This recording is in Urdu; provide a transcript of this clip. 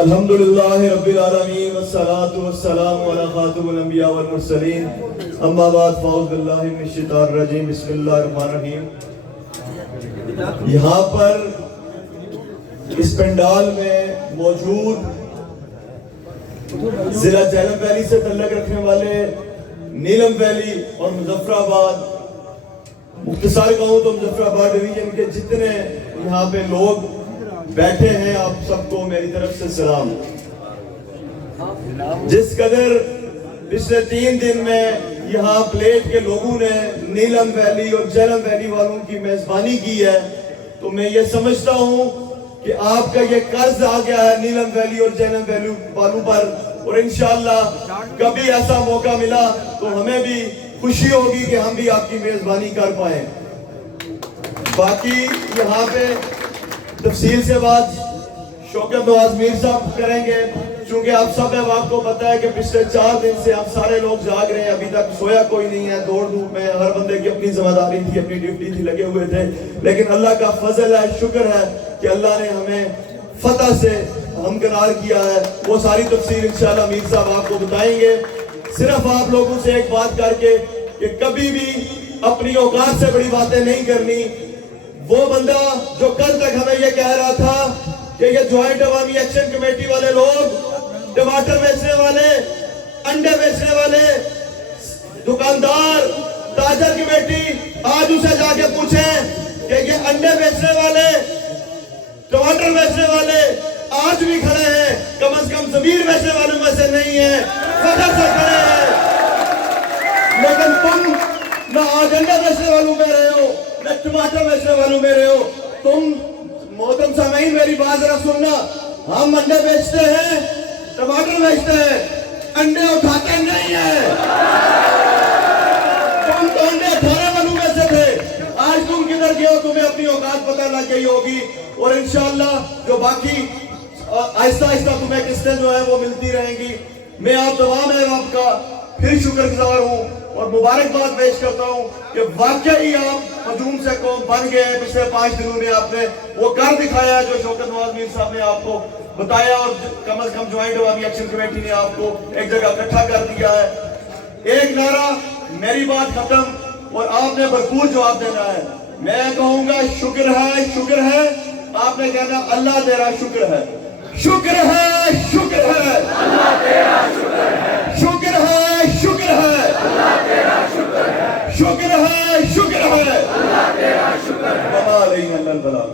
الحمدللہ رب العالمین والصلاة والسلام علی خاتم الانبیاء والمرسلین اما بعد فاعوذ باللہ من الشیطان الرجیم بسم اللہ الرحمن الرحیم۔ یہاں پر اس پنڈال میں موجود ضلع جہلم ویلی سے تعلق رکھنے والے نیلم ویلی اور مظفر آباد، مختصر کہوں تو مظفر آباد ڈویژن کے جتنے یہاں پہ لوگ بیٹھے ہیں، آپ سب کو میری طرف سے سلام۔ جس قدر پچھلے 3 دن میں یہاں پلیٹ کے لوگوں نے نیلم ویلی اور جہلم ویلی والوں کی میزبانی کی ہے، تو میں یہ سمجھتا ہوں کہ آپ کا یہ قرض آ گیا ہے نیلم ویلی اور جہلم ویلی والوں پر، اور انشاءاللہ کبھی ایسا موقع ملا تو ہمیں بھی خوشی ہوگی کہ ہم بھی آپ کی میزبانی کر پائیں۔ باقی یہاں پہ تفصیل سے بات شوکت نواز میر صاحب کریں گے، چونکہ آپ سب آپ کو پتا ہے کہ پچھلے 4 دن سے ہم سارے لوگ جاگ رہے ہیں، ابھی تک سویا کوئی نہیں ہے، دوڑ دھوپ میں ہر بندے کی اپنی ذمہ داری تھی، اپنی ڈیوٹی تھی، لگے ہوئے تھے، لیکن اللہ کا فضل ہے، شکر ہے کہ اللہ نے ہمیں فتح سے ہمکنار کیا ہے۔ وہ ساری تفصیل انشاءاللہ میر صاحب آپ کو بتائیں گے۔ صرف آپ لوگوں سے ایک بات کر کے کہ کبھی بھی اپنی اوقات سے بڑی باتیں نہیں کرنی۔ وہ بندہ جو کل تک ہمیں یہ کہہ رہا تھا کہ یہ جوائنٹ عوامی ایکشن کمیٹی والے لوگ ٹماٹر بیچنے والے، انڈے بیچنے والے، دکاندار، تاجر کمیٹی، آج اسے جا کے پوچھیں کہ یہ انڈے بیچنے والے، ٹماٹر بیچنے والے آج بھی کھڑے ہیں، کم از کم ضمیر بیچنے والوں میں سے نہیں ہیں، فخر سے کھڑے ہیں۔ لیکن تم نہ آج انڈے بیچنے والوں میں رہے ہو، نہ ٹماٹر بیچنے والوں میں رہے ہو۔ تم محترم سامعین میری بات ذرا سننا، ہم انڈے بیچتے ہیں، ٹماٹر بیچتے ہیں، انڈے اٹھاتے نہیں ہیں۔ تم تو انڈے اٹھانے والوں میں سے تھے، آج تم کدھر گئے ہو، تمہیں اپنی اوقات پتہ لگ گئی ہوگی، اور انشاءاللہ جو باقی آہستہ آہستہ تمہیں قسطیں جو ہیں وہ ملتی رہیں گی۔ میں آپ تمام احباب کا پھر شکر گزار ہوں اور مبارکباد پیش کرتا ہوں کہ واقعی آپ ہجوم سے قوم بن گئے ہیں۔ پچھلے 5 دنوں میں آپ نے وہ کر دکھایا ہے جو شوکت نواز میر صاحب نے آپ کو بتایا، اور کم از کم جوائنٹ عوامی ایکشن کمیٹی نے آپ کو ایک جگہ اکٹھا کر دیا ہے۔ ایک نعرہ، میری بات ختم، اور آپ نے بھرپور جواب دینا ہے۔ میں کہوں گا شکر ہے، شکر ہے، آپ نے کہنا اللہ تیرا شکر ہے، شکر ہے، شکر ہے، اللہ تیرا شکر ہے، شکر ہے، شکر ہے، اللہ تیرا شکر ہے، شکر ہے، شکر ہے، اللہ تیرا شکر ہے، وما علینا الا البلاغ۔